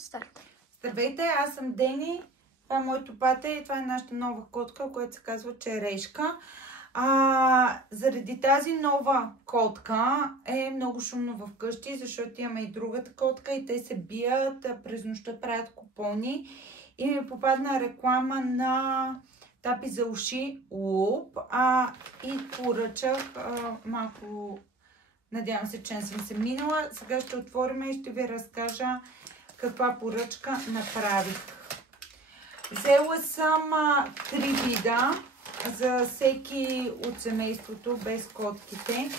Старт. Здравейте, аз съм Дени. Това е моето пате и това е нашата нова котка, която се казва Черешка. Заради тази нова котка е много шумно вкъщи, защото имаме и другата котка и те се бият, през нощта правят купони. И ми попадна реклама на тапи за уши Луп. И поръчах малко, надявам се, че не съм се минала. Сега ще отворим и ще ви разкажа каква поръчка направих. Взела съм 3 вида за всеки от семейството, без котките,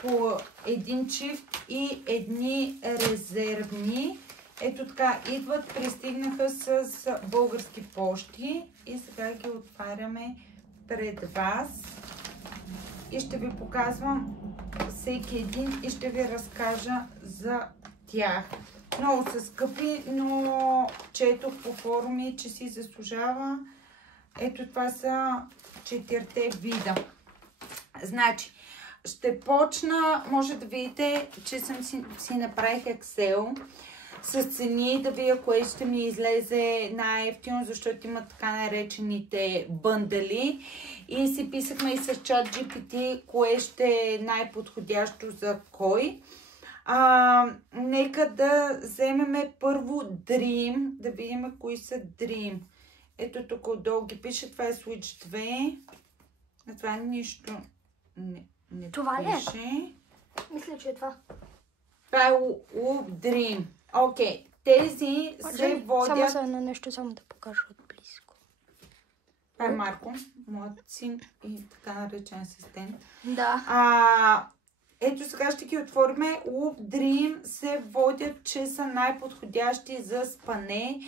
по един чифт и едни резервни. Ето така, идват, пристигнаха с български пощи и сега ги отваряме пред вас. И ще ви показвам всеки един и ще ви разкажа за тях. Много са скъпи, но четох по форуми, че си заслужава. Ето това са 4-те вида. Значи, ще почна, може да видите, че съм си направих Excel с цени, да видя кое ще ми излезе най-ефтино, защото има така наречените бъндали. И си писахме и с ChatGPT, кое ще е най-подходящо за кой. Нека да вземем първо Dream, да видим кои са Dream. Ето тук отдолу ги пише, това е Switch 2. На това нищо не това пише. Ли? Мисля, че е това. Това е Loop Dream. Окей, тези се водят... Само за едно нещо, само да покажа отблизко. Това е Марко, моят син и така наречен асистент. Да. Ето сега ще ги отворим. Loop Dream се водят, че са най-подходящи за спане.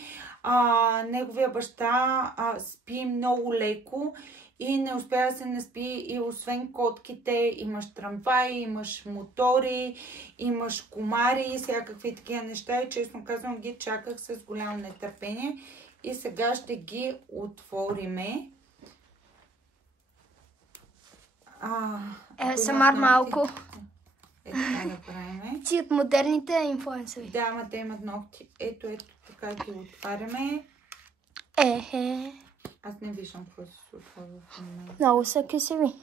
Неговия баща спи много леко и не успя да се наспи. И освен котките имаш трамваи, имаш мотори, имаш комари и всякакви такива неща. И честно казвам ги чаках с голямо нетърпение. И сега ще ги отвориме. Самар малко. Ето така да правим. Си от модерните инфлуенсъри. Да, ама те имат ногти. Ето така ги отваряме. Аз не виждам какво се случва в момента. Много са красиви.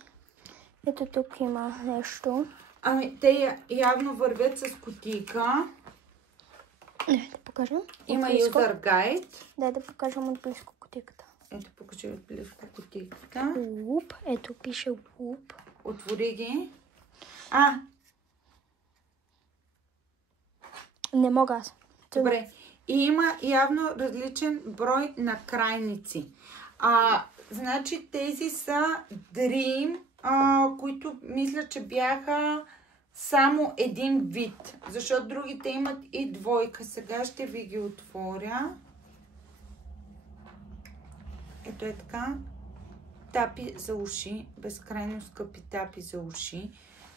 Ето тук има нещо. Ами, те явно вървят с кутийка. Да покажем. Има user guide. Дай да покажем отблизко кутийката. Ето покажи отблизко кутийката. Луп. Ето пише Луп. Отвори ги. Не мога аз. Добре. И има явно различен брой на крайници. Значи тези са Dream, които мисля, че бяха само един вид. Защото другите имат и двойка. Сега ще ви ги отворя. Ето е така. Тапи за уши. Безкрайно скъпи тапи за уши.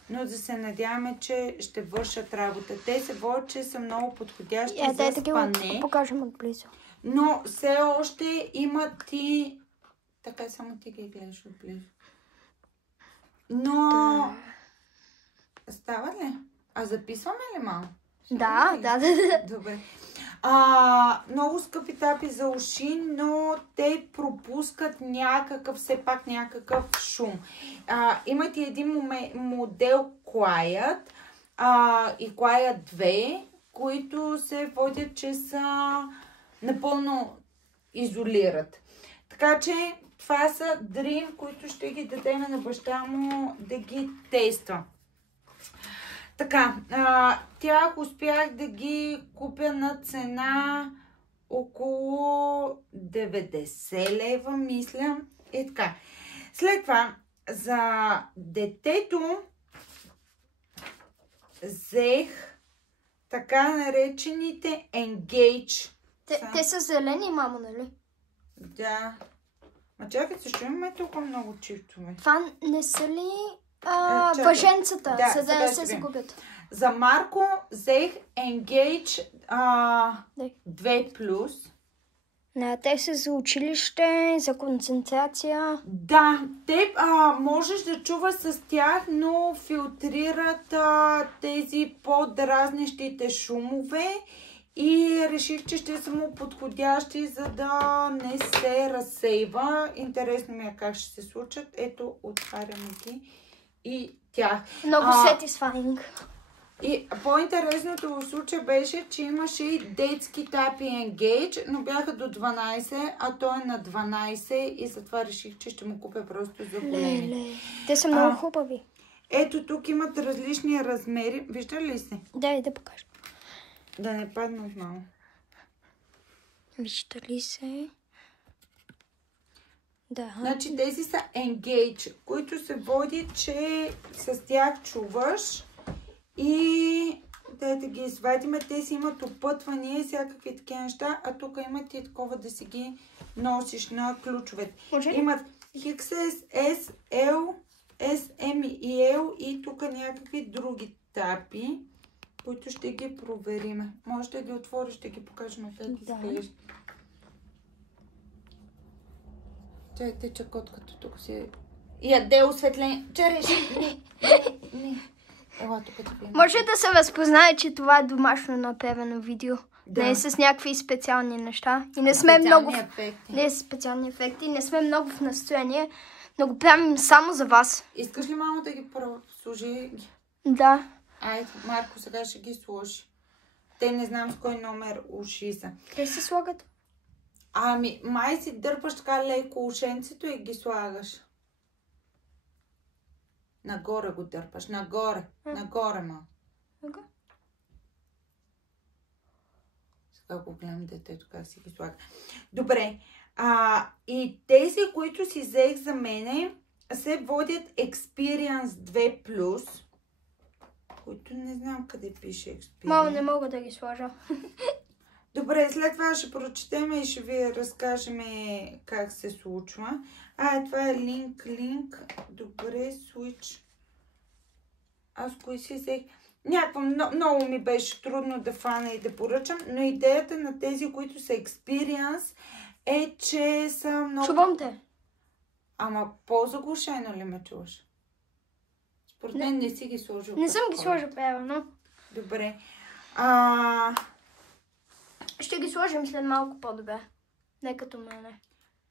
Но да се надяваме, че ще вършат работа. Те се водят, че са много подходящи за спане. Да покажем отблизо. Но все още имат и... Така само ти ги гледаш отблизо. Но... Става ли? Записваме ли малко? Да. Добре. Много скъпи тапи за уши, но те пропускат все пак някакъв шум. Имат и един модел Quiet и Quiet 2, които се водят, че са напълно изолират. Така че това са Dream, които ще ги дадем на баща му да ги тества. Така, тях успях да ги купя на цена около 90 лева, мисля. И така. След това, за детето взех така наречените Engage. Те са зелени, мамо, нали? Да. Ма чакай, защо имаме толкова много чифтове? Това не са ли въженцата, за да не се загубят? За Марко взех Engage 2+. Те са за училище, за концентрация. Да, те можеш да чуваш с тях, но филтрират тези по-дразнещите шумове И реших, че ще са му подходящи, за да не се разсейва. Интересно ми е как ще се случат. Ето, отварям ги и тях. Много satisfying. И по-интересното в случая беше, че имаше и детски Tap и Engage, но бяха до 12, а той е на 12 и затова реших, че ще му купя просто за големи. Те са много хубави. Ето тук имат различни размери. Вижда ли се? Да покажа. Да не падна отново. Вижда ли се? Да. Значи тези са Engage, които се води, че с тях чуваш и да ги извадиме. Те си имат опътвания и всякакви такива неща, а тук имат и такова да си ги носиш на ключовете. Имат XS, S, L, S, M и L и тук някакви други тапи, които ще ги провериме. Може да ги отвориш, ще ги покажем как изглежда. Чайте, че котката тук си е... Яде осветление. Череш! Не. Ела тук да видим. Може да се разпознае, че това е домашно направено видео. Да. Не е с някакви специални неща. И не сме много... Не е специални ефекти. Не сме много в настроение. Но го правим само за вас. Искаш ли мамо да ги служи? Да. Айде, Марко сега ще ги сложи. Те не знам с кой номер уши са. Къде се слагат? Ами, май си дърпаш така леко ушенцето и ги слагаш. Нагоре го дърпаш. Нагоре. Нагоре, ма. Okay. Сега го гледам детето как си ги слага. Добре. И тези, които си взех за мене, се водят Experience 2+, които не знам къде пише Experience. Мамо, не мога да ги сложа. Добре, след това ще прочетем и ще ви разкажем как се случва. Това е линк. Добре, Switch. Аз кои си взех? Много ми беше трудно да фана и да поръчам, но идеята на тези, които са Experience, е, че са много... Чувам те. Ама по-заглушено ли ме чуваш? Според мен не си ги сложил. Не съм ги сложил правилно. Добре. Ще ги сложим след малко по-добре. Не като мене.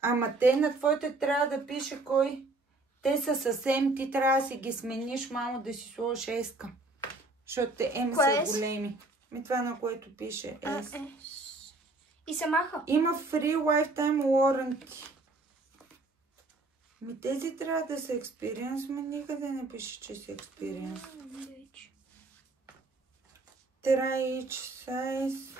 Ама те на твоите трябва да пише кой. Те са съвсем, ти трябва да си ги смениш, мамо, да си сложиш S-ка. Защото те М са големи. Това на което пише S. И се маха. Има Free Lifetime Warranty. Тези трябва да са Experience, но никъде не пише, че са Experience. Try each size.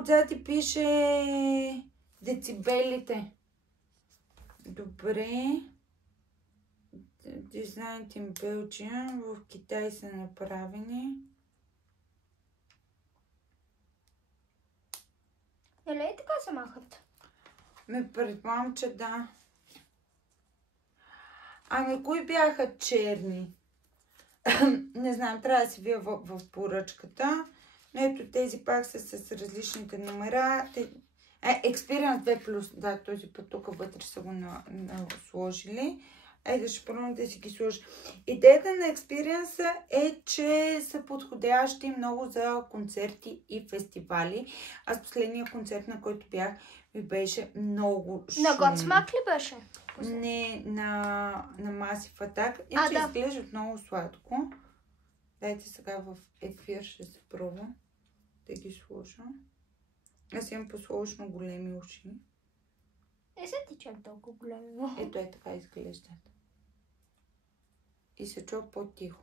Отзад ти пише децибелите. Добре. Designed in Belgium. В Китай са направени. Нали и така се махат? Предполагам, че да. Ами, кои бяха черни? Не знам, трябва да си вия в поръчката. Но ето тези пак са с различните номера. Experience 2+. Да, този път тук вътре са го сложили. Айде ще пробвам да си ги сложа. Идеята на Experience е, че са подходящи много за концерти и фестивали. Аз последния концерт, на който бях, ми беше много шум. На Godsmack ли беше? Не, на Massive Attack. Иначе изглеждат много сладко. Дайте сега в ефир ще се пробвам да ги сложа. Аз имам посложно големи уши. Са ти чак толкова големи. Ето е така изглеждат. И се чува по-тихо.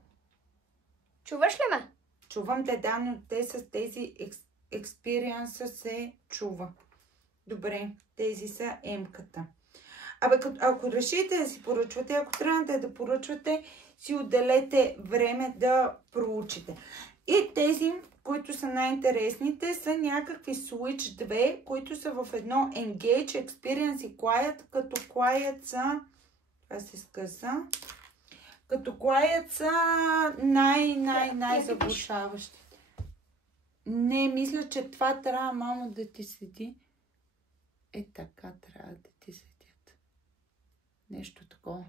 Чуваш ли ме? Чувам те, да, но те с тези Experience се чува. Добре, тези са М-ката. Ако решите да си поръчвате, ако трябва да поръчвате, си отделете време да проучите. И тези, които са най-интересните, са някакви Switch 2, които са в едно Engage, Experience и Quiet, като Quiet са... Това се скъса. Като Quiet са най-заглушаващите. Не, мисля, че това трябва, мамо, да ти седи. Така трябва да ти седят. Нещо такова.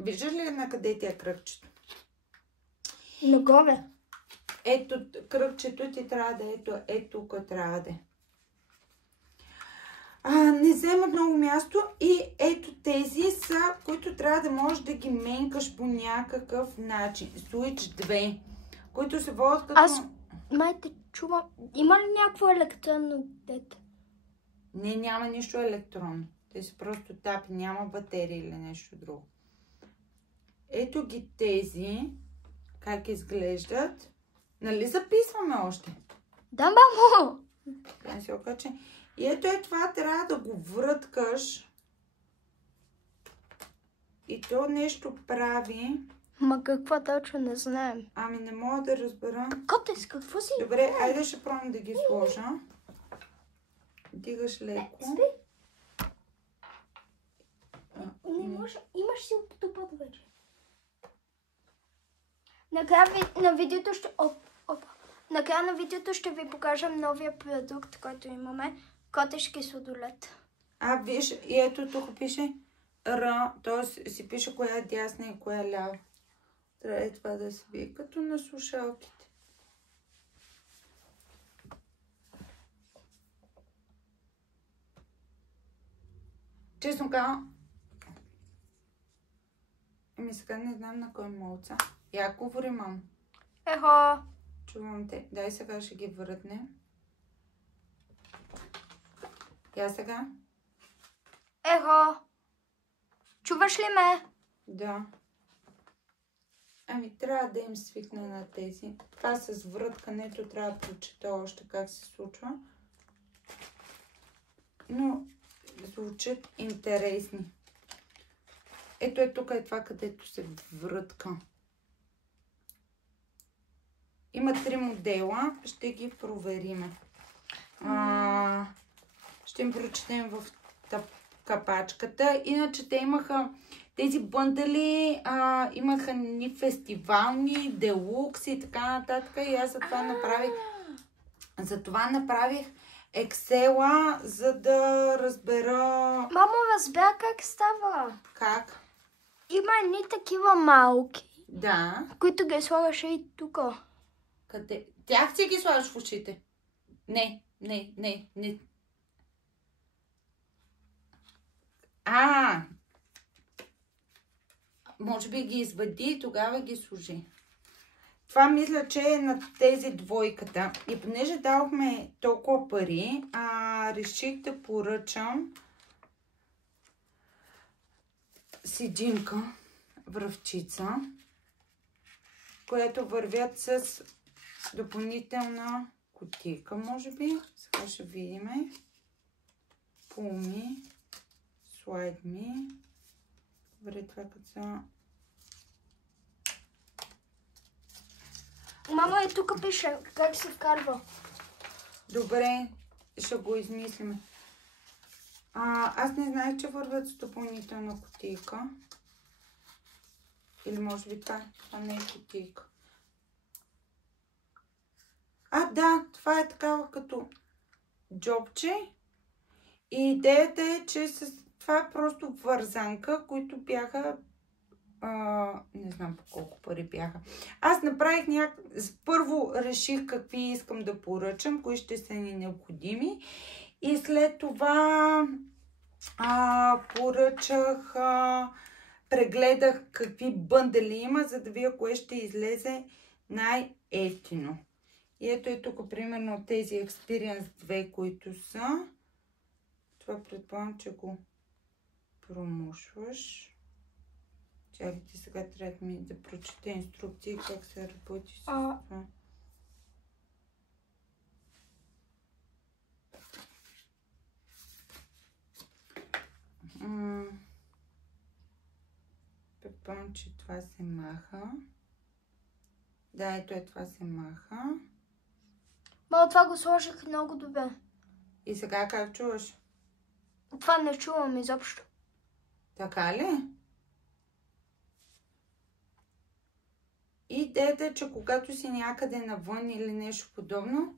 Виждаш ли на къде ти е кръгчето? Нагоре. Ето, кръгчето ти трябва да ето тук трябва да. Не вземат много място и ето тези са, които трябва да можеш да ги менкаш по някакъв начин. Switch 2, които се водят като... Майте чувам. Има ли някакво електронно дете? Не, няма нищо електронно. Те са просто тапи, няма батерия или нещо друго. Ето ги тези, как изглеждат. Нали записваме още? Да, мамо! Да се окаче. И ето това трябва да го връткаш. И то нещо прави. Ма какво точно не знаем. Ами не мога да разбера. Котес, какво си? Добре, айде ще пробвам да ги сложа. Дигаш леко. Не може. Имаш си оптопът вече. Накрая на видеото ще... Накрая на видеото ще ви покажем новия продукт, който имаме. Котешки сладолед. Виж, и ето тук пише Р, т.е. си пише коя е дясна и коя е лява. Трябва това да се бие като на слушалките. Честно казвам, сега не знам на кой молца. Я говори, мам. Ехо! Чувам те. Дай сега ще ги въртнем. Я сега. Ехо! Чуваш ли ме? Да. Трябва да им свикна на тези. Това с връткането трябва да прочета още как се случва. Но звучат интересни. Ето тук е това, където се врътка. Има 3 модела. Ще ги провериме. Ще им прочетем в капачката. Иначе те имаха тези бъндали, имаха ни фестивални, делукс и така нататък. И аз затова направих Excel-а, за да разбера... Мамо, разбера как става. Как? Има едни такива малки. Да. Които ги слагаш и тук. Къде? Тях си ги слагаш в ушите? Не. Може би ги извади и тогава ги сложи. Това мисля, че е на тези двойката. И понеже дадохме толкова пари, реших да поръчам сиджимка, връвчица, която вървят с допълнителна кутийка, може би. Сега ще видим. Пулми, слайдми. Добре, това като са... Мама, и тук пише как се вкарва. Добре, ще го измислим. Аз не знаех, че вървят с допълнителна кутийка. Или може би това не е кутийка. Да, това е такава като джобче. И идеята е, че това е просто вързанка, които бяха... не знам по колко пари бяха. Аз направих Първо реших какви искам да поръчам, кои ще са ни необходими. И след това поръчах, прегледах какви бъндали има, за да видя кое ще излезе най-евтино. И ето е тук примерно тези Experience 2, които са. Това предполагам, че го промушваш. Чакайте, сега трябва да прочета инструкции как се работи с това. Предполагам, че това се маха. Да, ето това се маха. Мама, това го сложих много добре. И сега как чуваш? Това не чувам изобщо. Така ли? И идеята е, че когато си някъде навън или нещо подобно,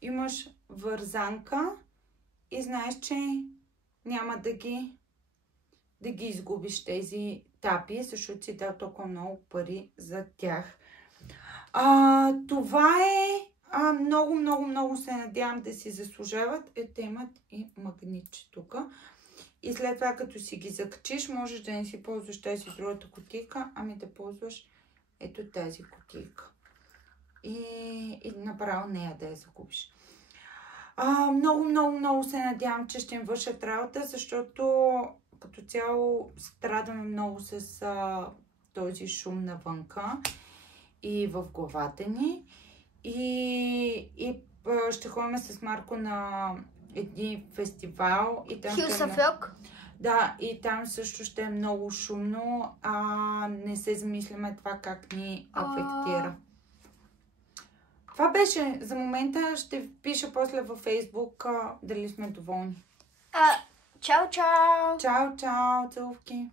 имаш вързанка и знаеш, че няма да ги изгубиш тези тапи, защото си дал толкова много пари за тях. Това е много се надявам да си заслужават. Те имат и магнитче тук. И след това, като си ги закачиш, можеш да не си ползваш тази другата кутийка, ами да ползваш ето тази кутийка. И направо нея да я загубиш. Много се надявам, че ще им вършат работа, защото като цяло страдаме много с този шум навънка и в главата ни. И ще ходим с Марко на един фестивал. Да, и там също ще е много шумно, не се замисляме това как ни афектира. Това беше за момента. Ще пиша после във Фейсбук дали сме доволни. Чао! Чао, целувки!